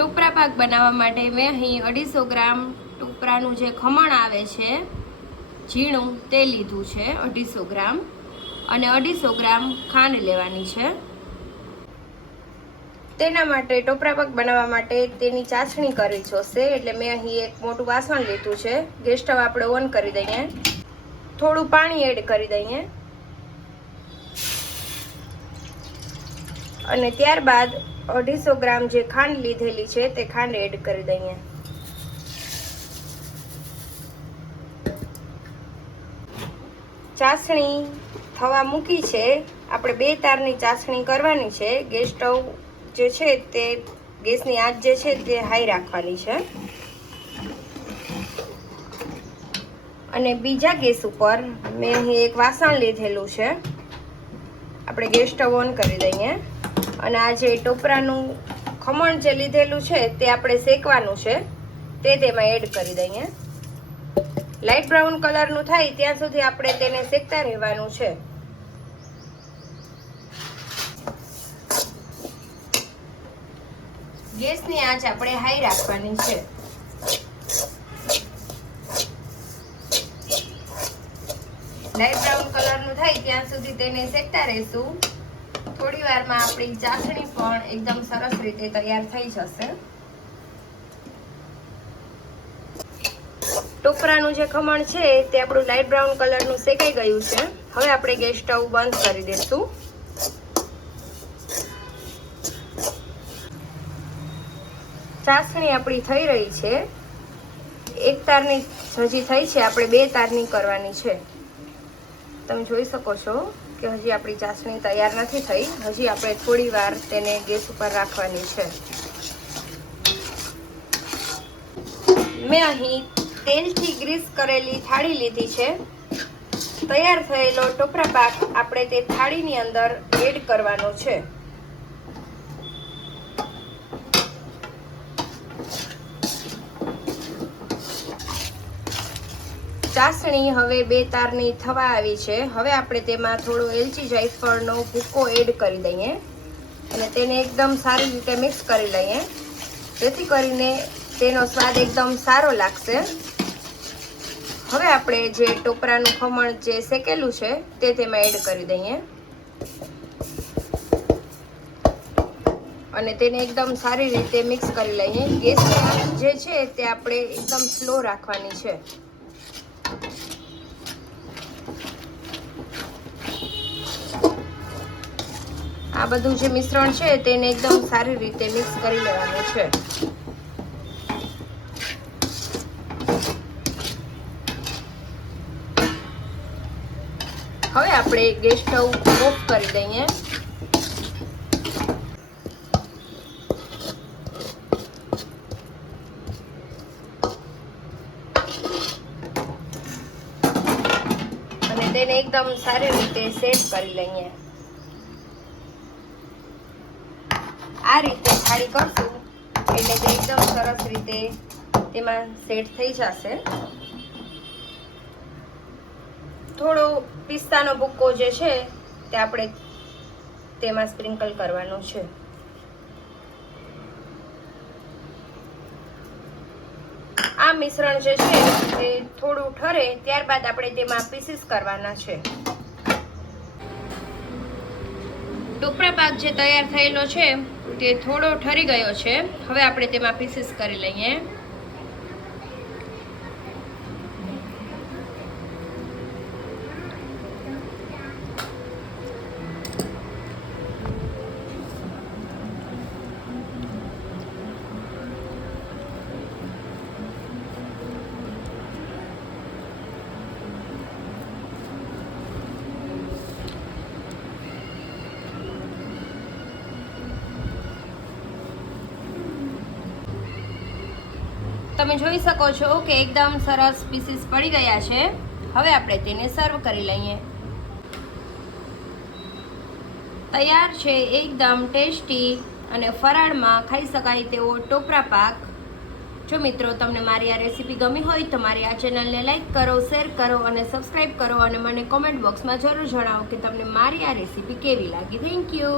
ટોપરા પાક બનાવવા માટે મેં અહીં અઢીસો ગ્રામ ટોપરાનું જે ખમણ આવે છે, ઝીણું તે લીધું છે, અઢીસો ગ્રામ. અને અઢીસો ગ્રામ ખાંડ લેવાની છે. તેના માટે ટોપરા પાક બનાવવા માટે તેની ચાસણી કરવી જોશે, એટલે મેં અહીં એક મોટું વાસણ લીધું છે. ગેસ સ્ટવ આપણે ઓન કરી દઈએ. થોડું પાણી એડ કરી દઈએ. અને ત્યારબાદ અઢીસો ગ્રામ જે ખાંડ લીધેલી છે, તે ખાંડ એડ કરી દઈએ. ચાસણી થવા મૂકી છે. આપણે બે તારની ચાસણી કરવાની છે. ગેસ સ્ટવ જે છે, તે ગેસની આંચ જે છે, તે હાઈ રાખવાની છે. અને બીજા ગેસ ઉપર મેં અહીં એક વાસણ લીધેલું છે. આપણે ગેસ સ્ટવ ઓન કરી દઈએ. અને આ જે ટોપરાનું ખમણ જે લીધેલું છે, તે આપણે શેકવાનું છે. તે તેમાં એડ કરી દઈએ. લાઇટ બ્રાઉન કલરનું થાય, ત્યાં સુધી આપણે તેને શેકતા રહેવાનું છે. ગેસની આંચ આપણે હાઈ રાખવાની છે. લાઇટ બ્રાઉન કલરનું થાય, ત્યાં સુધી તેને શેકતા રહેશું. થોડી વારમાં આપણી ચાસણી પણ એકદમ સરસ રીતે તૈયાર થઈ જશે. ટોપરાનું જે ખમણ છે, તે આપણું લાઇટ બ્રાઉન કલરનું શેકાઈ ગયું છે. હવે આપણે ગેસ સ્ટવ બંધ કરી દઈશું ચાસણી આપણી થઈ રહી છે. એક તારની, હજી થઈ છે, આપણે બે તારની કરવાની છે. તમે જોઈ શકો છો. કે હજી આપણી ચાસણી તૈયાર નથી થઈ. હજી આપણે થોડી વાર તેને ગેસ ઉપર રાખવાની છે. મેં અહીં તેલથી ગ્રીસ કરેલી થાળી લીધી છે. તૈયાર થયેલો ટોપરા પાક આપણે તે થાળીની અંદર એડ કરવાનો છે. ચાસણી હવે બે તારની થવા આવી છે. હવે આપણે તેમાં થોડો એલચી જાયફળનો ભૂકો એડ કરી દઈએ અને તેને એકદમ સારી રીતે મિક્સ કરી લઈએ. જેથી કરીને તેનો સ્વાદ એકદમ સારો લાગશે. હવે આપણે જે ટોપરાનું ખમણ જે શેકેલું છે તે તેમાં એડ કરી દઈએ. અને તેને એકદમ સારી રીતે મિક્સ કરી લઈએ. ગેસની આંચ જે છે તે આપણે એકદમ સ્લો રાખવાની છે. આ બધું જે મિશ્રણ છે તેને એકદમ સારી રીતે મિક્સ કરી લેવાનું છે. હવે આપણે ગેસ સ્ટવ ઓફ કરી દઈએ. અને તેને એકદમ સારી રીતે સેટ કરી લઈએ. આ રીતે થાળી કરશું. એટલે તે એકદમ સરસ રીતે તેમાં સેટ થઈ જશે. થોડો પિસ્તાનો ભૂક્કો જે છે, તે આપણે તેમાં સ્પ્રિંકલ કરવાનો છે. આ મિશ્રણ જે છે, તે થોડું ઠરે, ત્યારબાદ આપણે તેમાં પીસીસ કરવાના છે. ટુકડા પાક જે તૈયાર થયેલો છે તે થોડો ઠરી ગયો છે. હવે આપણે તેમાં પીસીસ કરી લઈએ. તમે જોઈ શકો છો કે એકદમ સરસ પીસીસ પડી ગયા છે. હવે આપણે તેને સર્વ કરી લઈએ. તૈયાર છે એકદમ ટેસ્ટી અને ફરાળમાં ખાઈ શકાય તેવો ટોપરા પાક. જો મિત્રો તમને મારી આ રેસીપી ગમી હોય તો મારી આ ચેનલને લાઇક કરો શેર કરો અને સબસ્ક્રાઈબ કરો અને મને કોમેન્ટ બોક્સમાં જરૂર જણાવો કે તમને મારી આ રેસીપી કેવી લાગી. Thank you